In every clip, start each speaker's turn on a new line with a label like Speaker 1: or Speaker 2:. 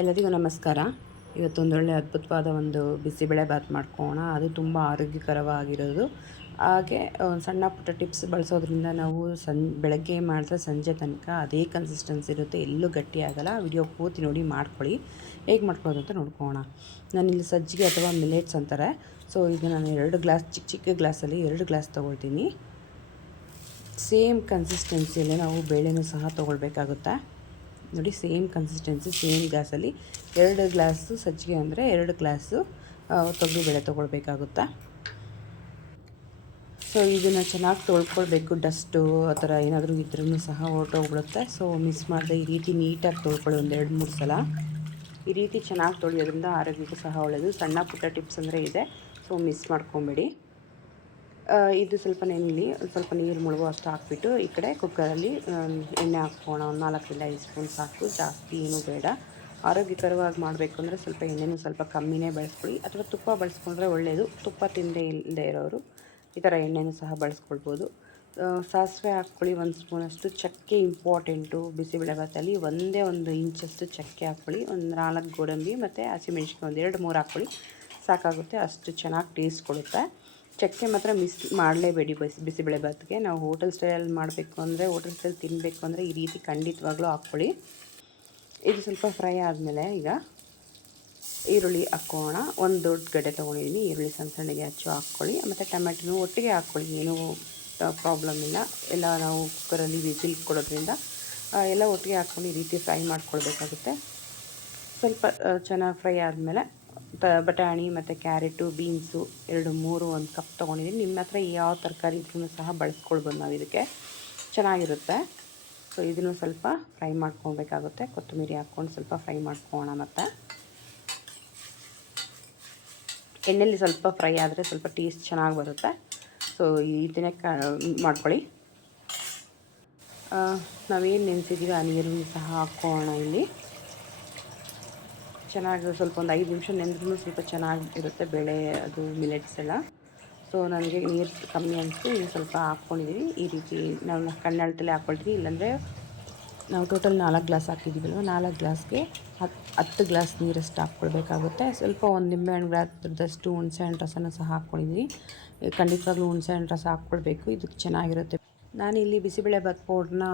Speaker 1: ಎಲ್ಲರಿಗೂ ನಮಸ್ಕಾರ. ಇವತ್ತೊಂದೊಳ್ಳೆ ಅದ್ಭುತವಾದ ಒಂದು ಬಿಸಿಬೇಳೆ ಬಾತ್ ಮಾಡ್ಕೋಣ ಅದು ತುಂಬ ಆರೋಗ್ಯಕರವಾಗಿರೋದು. ಹಾಗೆ ಒಂದು ಸಣ್ಣ ಪುಟ್ಟ ಟಿಪ್ಸ್ ಬಳಸೋದ್ರಿಂದ ನಾವು ಸಂ ಬೆಳಗ್ಗೆ ಮಾಡಿದ್ರೆ ಸಂಜೆ ತನಕ ಅದೇ ಕನ್ಸಿಸ್ಟೆನ್ಸಿ ಇರುತ್ತೆ. ಎಲ್ಲೂ ಗಟ್ಟಿ ಆಗಲ್ಲ. ವಿಡಿಯೋ ಪೂರ್ತಿ ನೋಡಿ ಮಾಡ್ಕೊಳ್ಳಿ. ಹೇಗೆ ಮಾಡ್ಕೊಳ್ಳೋದು ಅಂತ ನೋಡ್ಕೋಣ ನಾನಿಲ್ಲಿ ಸಜ್ಜಿಗೆ ಅಥವಾ ಮಿಲೆಟ್ಸ್ ಅಂತಾರೆ. ಸೊ ಈಗ ನಾನು ಎರಡು ಗ್ಲಾಸ್, ಚಿಕ್ಕ ಚಿಕ್ಕ ಗ್ಲಾಸಲ್ಲಿ ಎರಡು ಗ್ಲಾಸ್ ತೊಗೊಳ್ತೀನಿ. ಸೇಮ್ ಕನ್ಸಿಸ್ಟೆನ್ಸಿಯಲ್ಲಿ ನಾವು ಬೇಳೆನೂ ಸಹ ತೊಗೊಳ್ಬೇಕಾಗುತ್ತೆ. ನೋಡಿ ಸೇಮ್ ಕನ್ಸಿಸ್ಟೆನ್ಸಿ ಸೇಮ್ ಗ್ಲಾಸಲ್ಲಿ ಎರಡು ಗ್ಲಾಸು ಸಜ್ಜಿಗೆ ಅಂದರೆ ಎರಡು ಗ್ಲಾಸು ತೊಗರಿಬೇಳೆ ತೊಗೊಳ್ಬೇಕಾಗುತ್ತಾ? ಸೊ ಇದನ್ನು ಚೆನ್ನಾಗಿ ತೊಳ್ಕೊಳ್ಬೇಕು ಡಸ್ಟು ಆ ಥರ ಏನಾದರೂ ಇದ್ರೂ ಸಹ ಹೊರಟೋಗ್ಬಿಡುತ್ತೆ. ಸೊ ಮಿಸ್ ಮಾಡಿದೆ ಈ ರೀತಿ ನೀಟಾಗಿ ತೊಳ್ಕೊಳ್ಳಿ ಒಂದು ಎರಡು, ಮೂರು ಸಲ. ಈ ರೀತಿ ಚೆನ್ನಾಗಿ ತೊಳೆಯೋದ್ರಿಂದ ಆರೋಗ್ಯಕ್ಕೂ ಸಹ ಒಳ್ಳೆಯದು ಸಣ್ಣ ಪುಟ್ಟ ಟಿಪ್ಸ್ ಅಂದರೆ ಇದೆ. ಸೊ ಮಿಸ್ ಮಾಡ್ಕೊಬೇಡಿ. ಇದು ಸ್ವಲ್ಪ ನೆನೆಲಿ ಸ್ವಲ್ಪ ನೀರು ಮುಳುಗು ಅಷ್ಟು ಹಾಕ್ಬಿಟ್ಟು ಈ ಕಡೆ ಕುಕ್ಕರಲ್ಲಿ ಎಣ್ಣೆ ಹಾಕ್ಕೋಣ ಒಂದು ನಾಲ್ಕರಿಂದ ಐದು ಸ್ಪೂನ್ ಸಾಕು. ಜಾಸ್ತಿ ಏನೂ ಬೇಡ. ಆರೋಗ್ಯಕರವಾಗಿ ಮಾಡಬೇಕು ಅಂದರೆ ಸ್ವಲ್ಪ ಎಣ್ಣೆನೂ ಸ್ವಲ್ಪ ಕಮ್ಮಿನೇ ಬಳಸ್ಕೊಳ್ಳಿ. ಅಥವಾ ತುಪ್ಪ ಬಳಸ್ಕೊಂಡ್ರೆ ಒಳ್ಳೆಯದು ತುಪ್ಪ ತಿಂದೇ ಇಲ್ಲದೆ ಇರೋರು ಈ ಥರ ಎಣ್ಣೆನೂ ಸಹ ಬಳಸ್ಕೊಳ್ಬೋದು. ಸಾಸಿವೆ ಹಾಕ್ಕೊಳ್ಳಿ ಒಂದು ಸ್ಪೂನಷ್ಟು ಚಕ್ಕೆ ಇಂಪಾರ್ಟೆಂಟು. ಬಿಸಿಬೇಳೆಭಾತಲ್ಲಿ ಒಂದೇ ಒಂದು ಇಂಚಷ್ಟು ಚಕ್ಕೆ ಹಾಕ್ಕೊಳ್ಳಿ. ಒಂದು ನಾಲ್ಕು ಗೋಡಂಬಿ ಮತ್ತು ಹಸಿಮೆಣ್ಸಿನ್ಕಾಯಿ ಒಂದು ಎರಡು ಮೂರು ಹಾಕ್ಕೊಳ್ಳಿ. ಸಾಕಾಗುತ್ತೆ. ಅಷ್ಟು ಚೆನ್ನಾಗಿ ಟೇಸ್ಟ್ ಕೊಡುತ್ತೆ. ಚಕ್ಕೆ ಮಾತ್ರ ಮಿಸ್ ಮಾಡಲೇಬೇಡಿ ಬಿಸಿ ಬಿಸಿಬೇಳೆ ಭಾತ್ಗೆ. ನಾವು ಹೋಟೆಲ್ ಸ್ಟೈಲಲ್ಲಿ ಮಾಡಬೇಕು ಅಂದರೆ, ಹೋಟೆಲ್ ಸ್ಟೈಲ್ ತಿನ್ನಬೇಕು ಅಂದರೆ ಈ ರೀತಿ ಖಂಡಿತವಾಗ್ಲೂ ಹಾಕ್ಕೊಳ್ಳಿ. ಇದು ಸ್ವಲ್ಪ ಫ್ರೈ ಆದಮೇಲೆ ಈಗ ಈರುಳ್ಳಿ ಹಾಕ್ಕೋಣ ಒಂದು ದೊಡ್ಡ ಗಡ್ಡೆ ತೊಗೊಂಡಿದ್ದೀನಿ ಈರುಳ್ಳಿ ಸಣ್ಣ ಸಣ್ಣಗೆ ಹಚ್ಚು ಹಾಕ್ಕೊಳ್ಳಿ. ಮತ್ತು ಟೊಮೆಟೊನು ಒಟ್ಟಿಗೆ ಹಾಕ್ಕೊಳ್ಳಿ. ಏನೂ ಪ್ರಾಬ್ಲಮ್ ಇಲ್ಲ. ಎಲ್ಲ ನಾವು ಕುಕ್ಕರಲ್ಲಿ ವಿಸಿಲ್ ಕೊಡೋದ್ರಿಂದ ಎಲ್ಲ ಒಟ್ಟಿಗೆ ಹಾಕ್ಕೊಂಡು ಈ ರೀತಿ ಫ್ರೈ ಮಾಡ್ಕೊಳ್ಬೇಕಾಗುತ್ತೆ. ಸ್ವಲ್ಪ ಚೆನ್ನಾಗಿ ಫ್ರೈ ಆದಮೇಲೆ ಬಟಾಣಿ ಮತ್ತು ಕ್ಯಾರೆಟು, ಬೀನ್ಸು ಎರಡು ಮೂರು ಒಂದು ಕಪ್ ತೊಗೊಂಡಿದ್ದೀನಿ. ನಿಮ್ಮ ಹತ್ರ ಯಾವ ತರಕಾರಿ ಇದ್ರೂ ಸಹ ಬಳಸ್ಕೊಳ್ಬೋದು ನಾವು ಇದಕ್ಕೆ. ಚೆನ್ನಾಗಿರುತ್ತೆ. ಸೊ ಇದನ್ನು ಸ್ವಲ್ಪ ಫ್ರೈ ಮಾಡ್ಕೊಬೇಕಾಗುತ್ತೆ. ಕೊತ್ತಂಬರಿ ಹಾಕ್ಕೊಂಡು ಸ್ವಲ್ಪ ಫ್ರೈ ಮಾಡ್ಕೊಳ್ಳೋಣ ಮತ್ತು. ಎಣ್ಣೆಯಲ್ಲಿ ಸ್ವಲ್ಪ ಫ್ರೈ ಆದರೆ ಸ್ವಲ್ಪ ಟೇಸ್ಟ್ ಚೆನ್ನಾಗಿ ಬರುತ್ತೆ. ಸೊ ಇದನ್ನೇ ಕ, ಮಾಡ್ಕೊಳ್ಳಿ. ನಾವೇನು ನೆನೆಸಿದ್ದೀವಿ? ಆ ನೀರನ್ನು ಸಹ ಹಾಕ್ಕೊಳ್ಳೋಣ ಇಲ್ಲಿ. ಚೆನ್ನಾಗಿ ಸ್ವಲ್ಪ ಒಂದು ಐದು ನಿಮಿಷ ನೆಂದ್ರೂ ಸ್ವಲ್ಪ ಚೆನ್ನಾಗಿರುತ್ತೆ ಬೆಳೆ, ಅದು ಮಿಲೆಟ್ಸ್ ಎಲ್ಲ. ಸೊ ನನಗೆ ನೀರು ಕಮ್ಮಿ ಅನಿಸ್ತು ಇದು ಸ್ವಲ್ಪ ಹಾಕ್ಕೊಂಡಿದ್ದೀವಿ ಈ ರೀತಿ ನಾವು ಕಣ್ಣಳ್ತಲೇ ಹಾಕ್ಕೊಳ್ತೀವಿ ಇಲ್ಲಾಂದರೆ ನಾವು ಟೋಟಲ್ ನಾಲ್ಕು ಗ್ಲಾಸ್ ಹಾಕಿದ್ದೀವಲ್ವ, ನಾಲ್ಕು ಗ್ಲಾಸ್ಗೆ ಹತ್ತು ಹತ್ತು ಗ್ಲಾಸ್ ನೀರಷ್ಟು ಹಾಕ್ಕೊಳ್ಬೇಕಾಗುತ್ತೆ. ಸ್ವಲ್ಪ ಒಂದು ನಿಂಬೆಹಣ್ಣು ಗಾತ್ರದಷ್ಟು ಹುಣಸೆಹಣ್ಣು ರಸನ ಸಹ ಹಾಕ್ಕೊಂಡಿದ್ದೀನಿ ಖಂಡಿತವಾಗ್ಲೂ ಹುಣಸೆಹಣ್ಣು ರಸ ಹಾಕ್ಕೊಳ್ಬೇಕು ಇದಕ್ಕೆ ಚೆನ್ನಾಗಿರುತ್ತೆ. ನಾನಿಲ್ಲಿ ಬಿಸಿಬೇಳೆಭಾತ್ ಪೌಡ್ರನ್ನ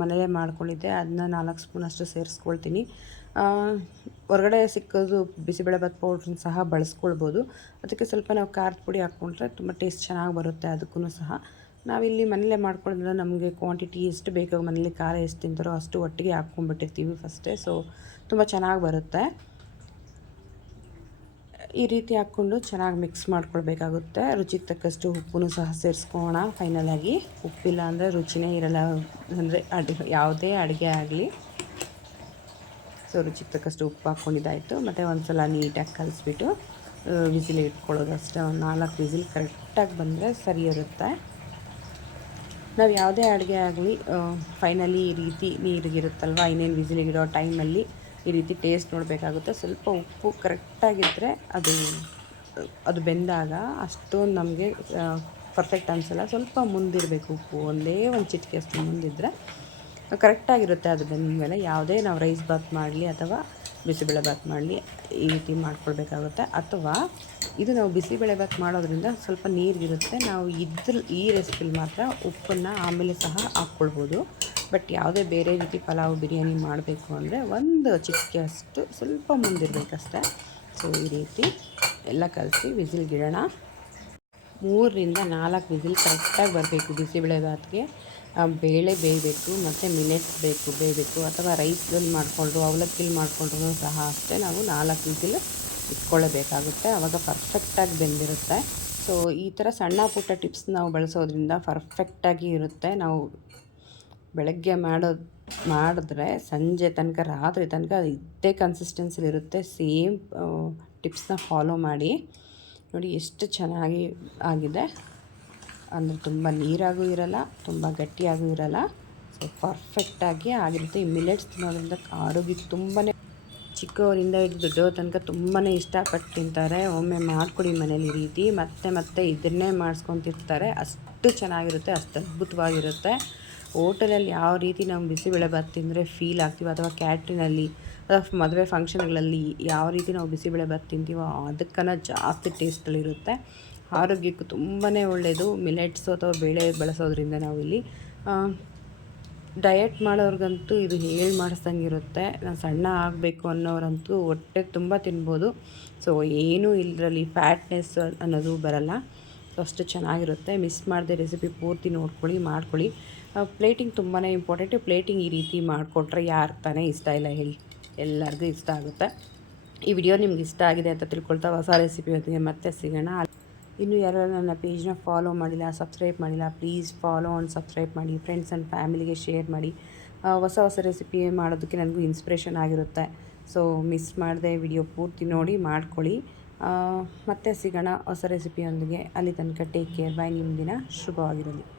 Speaker 1: ಮನೆಯಲ್ಲೇ ಮಾಡ್ಕೊಂಡಿದ್ದೆ, ಅದನ್ನ ನಾಲ್ಕು ಸ್ಪೂನಷ್ಟು ಸೇರಿಸ್ಕೊಳ್ತೀನಿ. ಹೊರಗಡೆ ಸಿಕ್ಕೋದು ಬಿಸಿಬೇಳೆಭಾತ್ ಪೌಡ್ರನ್ನ ಸಹ ಬಳಸ್ಕೊಳ್ಬೋದು. ಅದಕ್ಕೆ ಸ್ವಲ್ಪ ನಾವು ಖಾರದ ಪುಡಿ ಹಾಕ್ಕೊಂಡ್ರೆ ತುಂಬ ಟೇಸ್ಟ್ ಚೆನ್ನಾಗಿ ಬರುತ್ತೆ ಅದಕ್ಕೂ ಸಹ. ನಾವಿಲ್ಲಿ ಮನೇಲೇ ಮಾಡ್ಕೊಳ್ಳೋದ್ರಿಂದ ನಮಗೆ ಕ್ವಾಂಟಿಟಿ ಎಷ್ಟು ಬೇಕೋ ಮನೇಲಿ ಖಾರ ಎಷ್ಟು ತಿಂತಾರೋ ಅಷ್ಟು ಒಟ್ಟಿಗೆ ಹಾಕ್ಕೊಂಡ್ಬಿಟ್ಟಿರ್ತೀವಿ ಫಸ್ಟೇ. ಸೊ ತುಂಬ ಚೆನ್ನಾಗಿ ಬರುತ್ತೆ. ಈ ರೀತಿ ಹಾಕ್ಕೊಂಡು ಚೆನ್ನಾಗಿ ಮಿಕ್ಸ್ ಮಾಡ್ಕೊಳ್ಬೇಕಾಗುತ್ತೆ. ರುಚಿಗೆ ತಕ್ಕಷ್ಟು ಉಪ್ಪು ಸಹ ಸೇರಿಸ್ಕೋಣ ಫೈನಲಾಗಿ ಉಪ್ಪಿಲ್ಲ ಅಂದರೆ ರುಚಿನೇ ಇರಲ್ಲ. ಅಂದರೆ ಅಡುಗೆ, ಯಾವುದೇ ಅಡುಗೆ ಆಗಲಿ. ಸೊ ರುಚಿಗೆ ತಕ್ಕಷ್ಟು ಉಪ್ಪು ಹಾಕ್ಕೊಂಡಿದ್ದಾಯಿತು. ಮತ್ತು ಒಂದು ಸಲ ನೀಟಾಗಿ ಕಲಿಸ್ಬಿಟ್ಟು ವಿಸಿಲ್ ಇಟ್ಕೊಳ್ಳೋದು ಅಷ್ಟೇ. ಒಂದು ನಾಲ್ಕು ವಿಸಿಲ್ ಕರೆಕ್ಟಾಗಿ ಬಂದರೆ ಸರಿ ಇರುತ್ತೆ. ನಾವು ಯಾವುದೇ ಅಡುಗೆ ಆಗಲಿ ಫೈನಲಿ ಈ ರೀತಿ ನೀರಿಗಿರುತ್ತಲ್ವ, ಇನ್ನೇನು ವಿಸಿಲಿಗಿಡೋ ಟೈಮಲ್ಲಿ ಈ ರೀತಿ ಟೇಸ್ಟ್ ನೋಡಬೇಕಾಗುತ್ತೆ. ಸ್ವಲ್ಪ ಉಪ್ಪು ಕರೆಕ್ಟಾಗಿದ್ದರೆ ಅದು ಅದು ಬೆಂದಾಗ ಅಷ್ಟೊಂದು ನಮಗೆ ಪರ್ಫೆಕ್ಟ್ ಅನಿಸಲ್ಲ. ಸ್ವಲ್ಪ ಮುಂದಿರಬೇಕು ಉಪ್ಪು. ಒಂದೇ ಒಂದು ಚಿಟಿಕೆ ಅಷ್ಟು ಮುಂದಿದ್ದರೆ ಕರೆಕ್ಟಾಗಿರುತ್ತೆ ಅದು ಬೆಂದ ಮೇಲೆ. ಯಾವುದೇ ನಾವು ರೈಸ್ ಬಾತ್ ಮಾಡಲಿ ಅಥವಾ ಬಿಸಿಬೇಳೆ ಬಾತ್ ಮಾಡಲಿ ಈ ರೀತಿ ಮಾಡ್ಕೊಳ್ಬೇಕಾಗುತ್ತೆ. ಅಥವಾ ಇದು ನಾವು ಬಿಸಿಬೇಳೆ ಬಾತ್ ಮಾಡೋದ್ರಿಂದ ಸ್ವಲ್ಪ ನೀರಿಗಿರುತ್ತೆ. ನಾವು ಇದ್ರ ಈ ರೆಸಿಪಿಲಿ ಮಾತ್ರ ಉಪ್ಪನ್ನು ಆಮೇಲೆ ಸಹ ಹಾಕ್ಕೊಳ್ಬೋದು. ಬಟ್ ಯಾವುದೇ ಬೇರೆ ರೀತಿ ಪಲಾವ್ ಬಿರಿಯಾನಿ ಮಾಡಬೇಕು ಅಂದರೆ ಒಂದು ಚಿಟಿಕೆಯಷ್ಟು ಸ್ವಲ್ಪ ಮುಂದಿರಬೇಕಷ್ಟೆ. ಸೊ ಈ ರೀತಿ ಎಲ್ಲ ಕಲಸಿ ವಿಸಿಲ್ಗಿಡೋಣ ಮೂರರಿಂದ ನಾಲ್ಕು ವಿಸಿಲ್ ಕರೆಕ್ಟಾಗಿ ಬರಬೇಕು ಬಿಸಿಬೇಳೆ ಬಾತ್ಗೆ ಬೇಳೆ ಬೇಯಬೇಕು, ಮತ್ತು ಮಿನೆಟ್ಸ್ ಬೇಕು, ಬೇಯಬೇಕು, ಅಥವಾ ರೈಸ್ದಲ್ಲಿ ಮಾಡಿಕೊಂಡ್ರು, ಅವಲಕ್ಕಿಲಿ ಮಾಡಿಕೊಂಡ್ರು ಸಹ ಅಷ್ಟೇ ನಾವು ನಾಲ್ಕು ವಿಸಿಲು ಇಟ್ಕೊಳ್ಳಬೇಕಾಗುತ್ತೆ ಆವಾಗ ಪರ್ಫೆಕ್ಟಾಗಿ ಬೆಂದಿರುತ್ತೆ. ಸೊ ಈ ಥರ ಸಣ್ಣ ಪುಟ್ಟ ಟಿಪ್ಸ್ ನಾವು ಬಳಸೋದ್ರಿಂದ ಪರ್ಫೆಕ್ಟಾಗಿ ಇರುತ್ತೆ. ನಾವು ಬೆಳಗ್ಗೆ ಮಾಡೋ, ಮಾಡಿದ್ರೆ ಸಂಜೆ ತನಕ, ರಾತ್ರಿ ತನಕ ಇದ್ದೇ ಕನ್ಸಿಸ್ಟೆನ್ಸಿಲಿರುತ್ತೆ ಸೇಮ್ ಟಿಪ್ಸ್ನ ಫಾಲೋ ಮಾಡಿ. ನೋಡಿ, ಎಷ್ಟು ಚೆನ್ನಾಗಿ ಆಗಿದೆ. ಅಂದರೆ ತುಂಬ ನೀರಾಗೂ ಇರಲ್ಲ, ತುಂಬ ಗಟ್ಟಿಯಾಗೂ ಇರಲ್ಲ. ಸೊ ಪರ್ಫೆಕ್ಟಾಗಿ ಆಗಿರುತ್ತೆ. ಈ ಮಿಲೆಟ್ಸ್ ತಿನ್ನೋದ್ರಿಂದ ಆರೋಗ್ಯಕ್ಕೆ ತುಂಬಾ ಚಿಕ್ಕವರಿಂದ ಹಿಡಿದು ದೊಡ್ಡವ್ರ ತನಕ ತುಂಬಾ ಇಷ್ಟಪಟ್ಟು ತಿಂತಾರೆ. ಒಮ್ಮೆ ಮಾಡಿಕೊಡಿ ಮನೇಲಿ ರೀತಿ. ಮತ್ತೆ ಮತ್ತೆ ಇದನ್ನೇ ಮಾಡಿಸ್ಕೊತಿರ್ತಾರೆ. ಅಷ್ಟು ಚೆನ್ನಾಗಿರುತ್ತೆ, ಅಷ್ಟು ಅದ್ಭುತವಾಗಿರುತ್ತೆ. ಹೋಟೆಲಲ್ಲಿ ಯಾವ ರೀತಿ ನಾವು ಬಿಸಿಬೇಳೆ ಬಾತ್ ತಿಂದರೆ ಫೀಲ್ ಆಗ್ತೀವೋ, ಅಥವಾ ಕ್ಯಾಟ್ರಿನಲ್ಲಿ, ಅಥವಾ ಮದುವೆ ಫಂಕ್ಷನ್ಗಳಲ್ಲಿ ಯಾವ ರೀತಿ ನಾವು ಬಿಸಿಬೇಳೆಭಾತ್ ತಿಂತೀವೋ ಅದಕ್ಕನ್ನ ಜಾಸ್ತಿ ಟೇಸ್ಟಲ್ಲಿರುತ್ತೆ ಆರೋಗ್ಯಕ್ಕೂ ತುಂಬಾ ಒಳ್ಳೆಯದು ಮಿಲೆಟ್ಸ್ ಅಥವಾ ಬೇಳೆ ಬಳಸೋದ್ರಿಂದ ನಾವಿಲ್ಲಿ ಡಯಟ್ ಮಾಡೋರ್ಗಂತೂ ಇದು ಹೇಳಿ ಮಾಡಿಸ್ದಂಗೆ ಇರುತ್ತೆ ನಾನು ಸಣ್ಣ ಆಗಬೇಕು ಅನ್ನೋರಂತೂ ಹೊಟ್ಟೆ ತುಂಬ ತಿನ್ಬೋದು. ಸೊ ಏನೂ ಇದರಲ್ಲಿ ಫ್ಯಾಟ್ನೆಸ್ ಅನ್ನೋದು ಬರಲ್ಲ. ಸೊ ಅಷ್ಟು ಚೆನ್ನಾಗಿರುತ್ತೆ. ಮಿಸ್ ಮಾಡದೆ ರೆಸಿಪಿ ಪೂರ್ತಿ ನೋಡ್ಕೊಳ್ಳಿ, ಮಾಡ್ಕೊಳ್ಳಿ. ಪ್ಲೇಟಿಂಗ್ ತುಂಬಾ ಇಂಪಾರ್ಟೆಂಟ್ ಪ್ಲೇಟಿಂಗ್ ಈ ರೀತಿ ಮಾಡಿಕೊಟ್ರೆ ಯಾರು ತಾನೇ ಇಷ್ಟ ಇಲ್ಲ ಹೇಳಿ. ಎಲ್ಲರಿಗೂ ಇಷ್ಟ ಆಗುತ್ತೆ. ಈ ವಿಡಿಯೋ ನಿಮ್ಗೆ ಇಷ್ಟ ಆಗಿದೆ ಅಂತ ತಿಳ್ಕೊಳ್ತಾ ಹೊಸ ರೆಸಿಪಿ ಹೊತ್ತಿಗೆ ಮತ್ತೆ ಸಿಗೋಣ. ಇನ್ನು ಯಾರು ನನ್ನ ಪೇಜ್ನ ಫಾಲೋ ಮಾಡಿಲ್ಲ, ಸಬ್ಸ್ಕ್ರೈಬ್ ಮಾಡಿಲ್ಲ, ಪ್ಲೀಸ್ ಫಾಲೋ ಆ್ಯಂಡ್ ಸಬ್ಸ್ಕ್ರೈಬ್ ಮಾಡಿ, ಫ್ರೆಂಡ್ಸ್ ಆ್ಯಂಡ್ ಫ್ಯಾಮಿಲಿಗೆ ಶೇರ್ ಮಾಡಿ. ಹೊಸ ಹೊಸ ರೆಸಿಪಿ ಮಾಡೋದಕ್ಕೆ ನನಗೂ ಇನ್ಸ್ಪಿರೇಷನ್ ಆಗಿರುತ್ತೆ. ಸೊ, ಮಿಸ್ ಮಾಡದೆ ವಿಡಿಯೋ ಪೂರ್ತಿ ನೋಡಿ ಮಾಡ್ಕೊಳ್ಳಿ. ಮತ್ತೆ ಸಿಗೋಣ ಹೊಸ ರೆಸಿಪಿಯೊಂದಿಗೆ. ಅಲ್ಲಿ ತನಕ ಟೇಕ್ ಕೇರ್. ಬಾಯ್, ನಿಮ್ಮ ದಿನ ಶುಭವಾಗಿರಲಿ.